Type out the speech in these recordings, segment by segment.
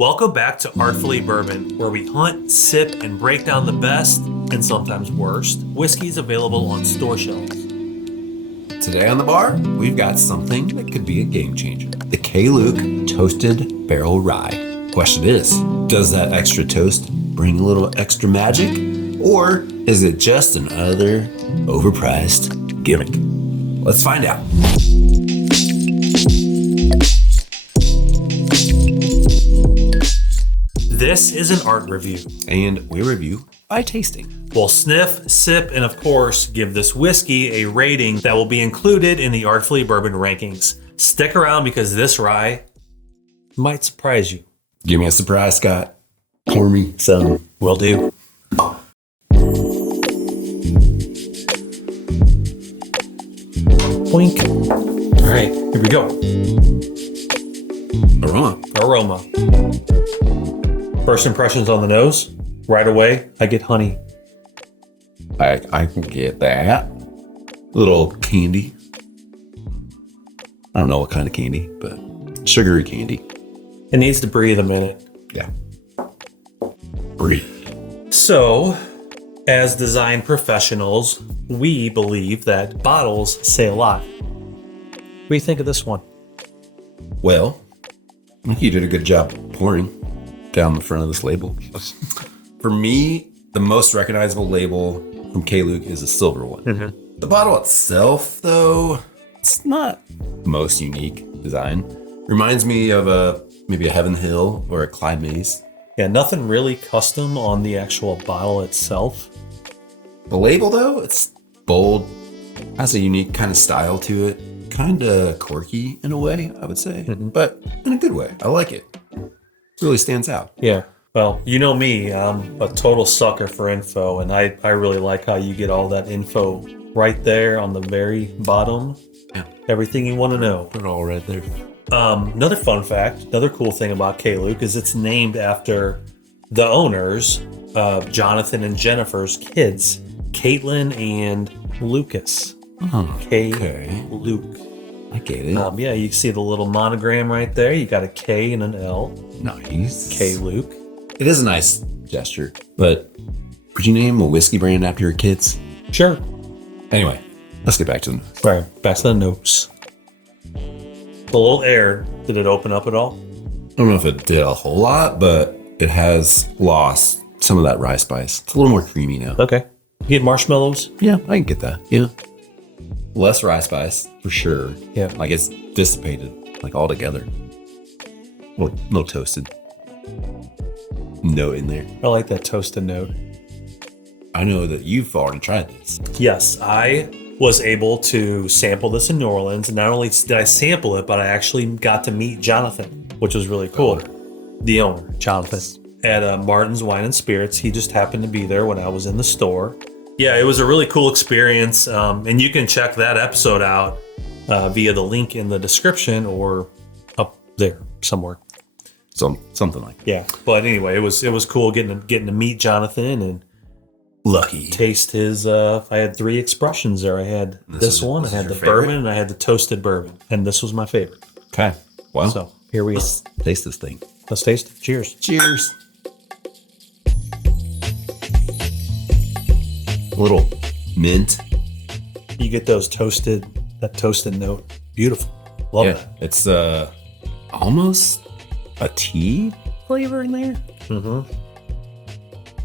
Welcome back to Artfully Bourbon, where we hunt, sip, and break down the best, and sometimes worst, whiskeys available on store shelves. Today on the bar, we've got something that could be a game changer. The K.Luke Toasted Barrel Rye. Question is, does that extra toast bring a little extra magic? Or is it just another overpriced gimmick? Let's find out. This is an art review. And we review by tasting. We'll sniff, sip, and of course, give this whiskey a rating that will be included in the Artfully Bourbon rankings. Stick around because this rye might surprise you. Give me a surprise, Scott. Pour me some. Will do. Boink. All right, here we go. Aroma. First impressions on the nose. Right away, I get honey. I can get that. Little candy. I don't know what kind of candy, but sugary candy. It needs to breathe a minute. Yeah. Breathe. So, as design professionals, we believe that bottles say a lot. What do you think of this one? Well, I think you did a good job pouring down the front of this label. For me, the most recognizable label from K.Luke is a silver one. Mm-hmm. The bottle itself, though, it's not the most unique design. Reminds me of maybe a Heaven Hill or a Clyde Mays. Yeah, nothing really custom on the actual bottle itself. The label, though, it's bold, has a unique kind of style to it. Kind of quirky in a way, I would say, but in a good way. I like it. It really stands out. Yeah. Well, you know me, I'm a total sucker for info, and I really like how you get all that info right there on the very bottom. Yeah. Everything you want to know. Put it all right there. Another fun fact, another cool thing about K.Luke is it's named after the owners of Jonathan and Jennifer's kids, Caitlin and Lucas. Oh, K.Luke. I get it. Yeah, you see the little monogram right there. You got a K and an L. Nice. K.Luke. It is a nice gesture, but could you name a whiskey brand after your kids? Sure. Anyway, let's get back to them. All right, back to the notes. The little air, did it open up at all? I don't know if it did a whole lot, but it has lost some of that rye spice. It's a little more creamy now. Okay. You get marshmallows? Yeah, I can get that. Yeah. Less rye spice, for sure. Yeah. Like it's dissipated, like all together. A little toasted note in there. I like that toasted note. I know that you've already tried this. Yes, I was able to sample this in New Orleans. And not only did I sample it, but I actually got to meet Jonathan, which was really cool. The owner, Jonathan, at Martin's Wine and Spirits. He just happened to be there when I was in the store. Yeah, it was a really cool experience. And you can check that episode out via the link in the description or up there somewhere. Something like that. Yeah, but anyway, it was cool getting to meet Jonathan and lucky taste his. I had 3 expressions there. I had this one, I had the bourbon, and I had the toasted bourbon, and this was my favorite. Okay, well, So here we let's taste this thing. let's taste it. Cheers. Cheers. A little mint. You get that toasted note. Beautiful. Love it. It's almost a tea flavor in there. Mm-hmm.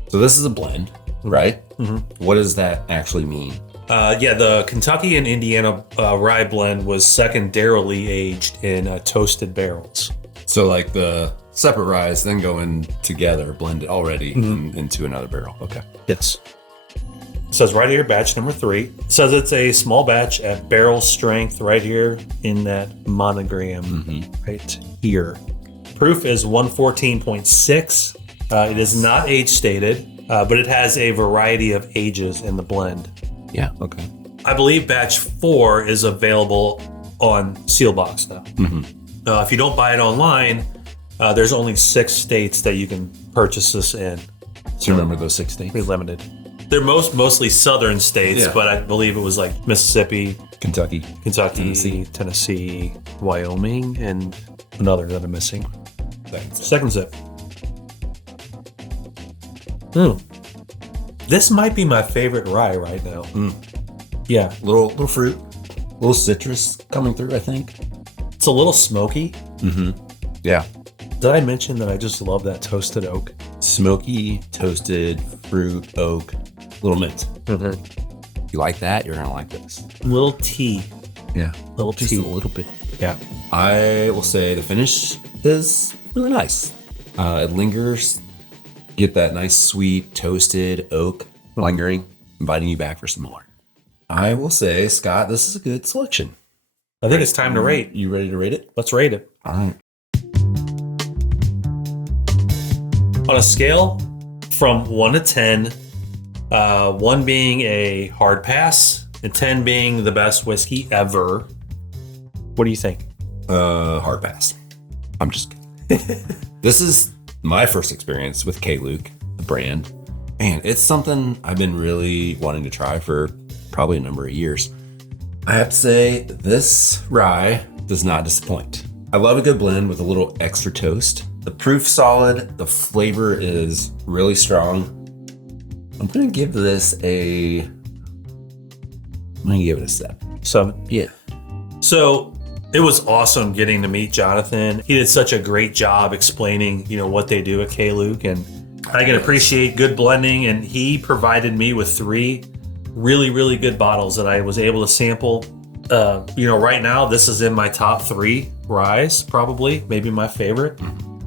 So this is a blend, right? Mm-hmm. What does that actually mean? The Kentucky and Indiana rye blend was secondarily aged in toasted barrels. So like the separate rye then go in together, blended already into another barrel. Okay. Yes. It says right here, batch number 3. It says it's a small batch at barrel strength right here in that monogram right here. Proof is 114.6. It is not age stated, but it has a variety of ages in the blend. Yeah. Okay. I believe batch 4 is available on Sealbox now. If you don't buy it online, there's only 6 states that you can purchase this in. So remember those 6 states? Pretty limited. They're mostly southern states, Yeah. but I believe it was like Mississippi, Kentucky, Tennessee, Wyoming, and another that I'm missing. Second sip. This might be my favorite rye right now. Yeah. Little fruit, little citrus coming through, I think. It's a little smoky. Yeah. Did I mention that I just love that toasted oak? Smoky, toasted, fruit, oak, little mint. If you like that, you're going to like this. Little tea. Yeah. Little Just tea. a little bit. Yeah. I will say the finish is really nice. It lingers. Get that nice, sweet, toasted oak lingering, inviting you back for some more. I will say, Scott, this is a good selection. I think it's time to rate. You ready to rate it? Let's rate it. All right. On a scale from 1 to 10, 1 being a hard pass and 10 being the best whiskey ever, what do you think? Hard pass. I'm just kidding. This is my first experience with K.Luke, the brand. And it's something I've been really wanting to try for probably a number of years. I have to say, this rye does not disappoint. I love a good blend with a little extra toast. The proof's solid. The flavor is really strong. I'm going to give this I'm going to give it a 7. 7. Yeah. So it was awesome getting to meet Jonathan. He did such a great job explaining, what they do at K.Luke, and I can appreciate good blending. And he provided me with 3 really, really good bottles that I was able to sample. Right now this is in my top 3 ryes, probably, maybe my favorite.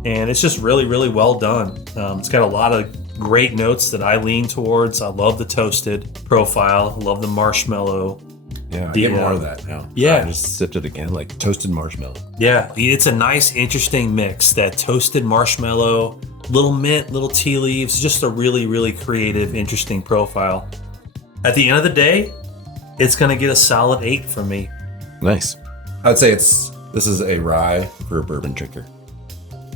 And it's just really, really well done. It's got a lot of great notes that I lean towards. I love the toasted profile. I love the marshmallow. Yeah, I get more of that now. Yeah. I just sipped it again, like toasted marshmallow. Yeah, it's a nice, interesting mix. That toasted marshmallow, little mint, little tea leaves, just a really, really creative, interesting profile. At the end of the day, it's going to get a solid 8 from me. Nice. I'd say this is a rye for a bourbon drinker.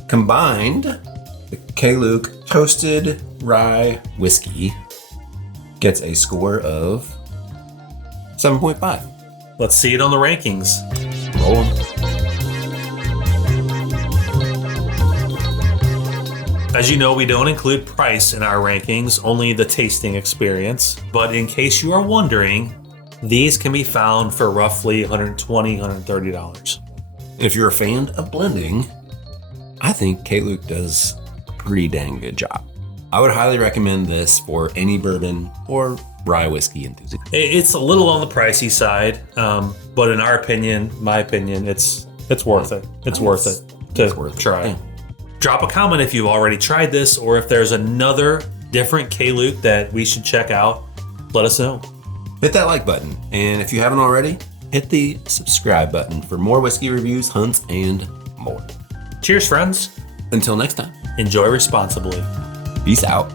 Combined, the K.Luke toasted rye whiskey gets a score of 7.5. Let's see it on the rankings. Roll 'em. As you know, we don't include price in our rankings, only the tasting experience. But in case you are wondering, these can be found for roughly $120, $130. If you're a fan of blending, I think K.Luke does a pretty dang good job. I would highly recommend this for any bourbon or rye whiskey enthusiast. It's a little on the pricey side, but in my opinion, it's worth it. It's worth it to try. Yeah. Drop a comment if you've already tried this, or if there's another different K.Luke that we should check out. Let us know. Hit that like button, and if you haven't already, hit the subscribe button for more whiskey reviews, hunts, and more. Cheers, friends. Until next time, Enjoy responsibly. peace out.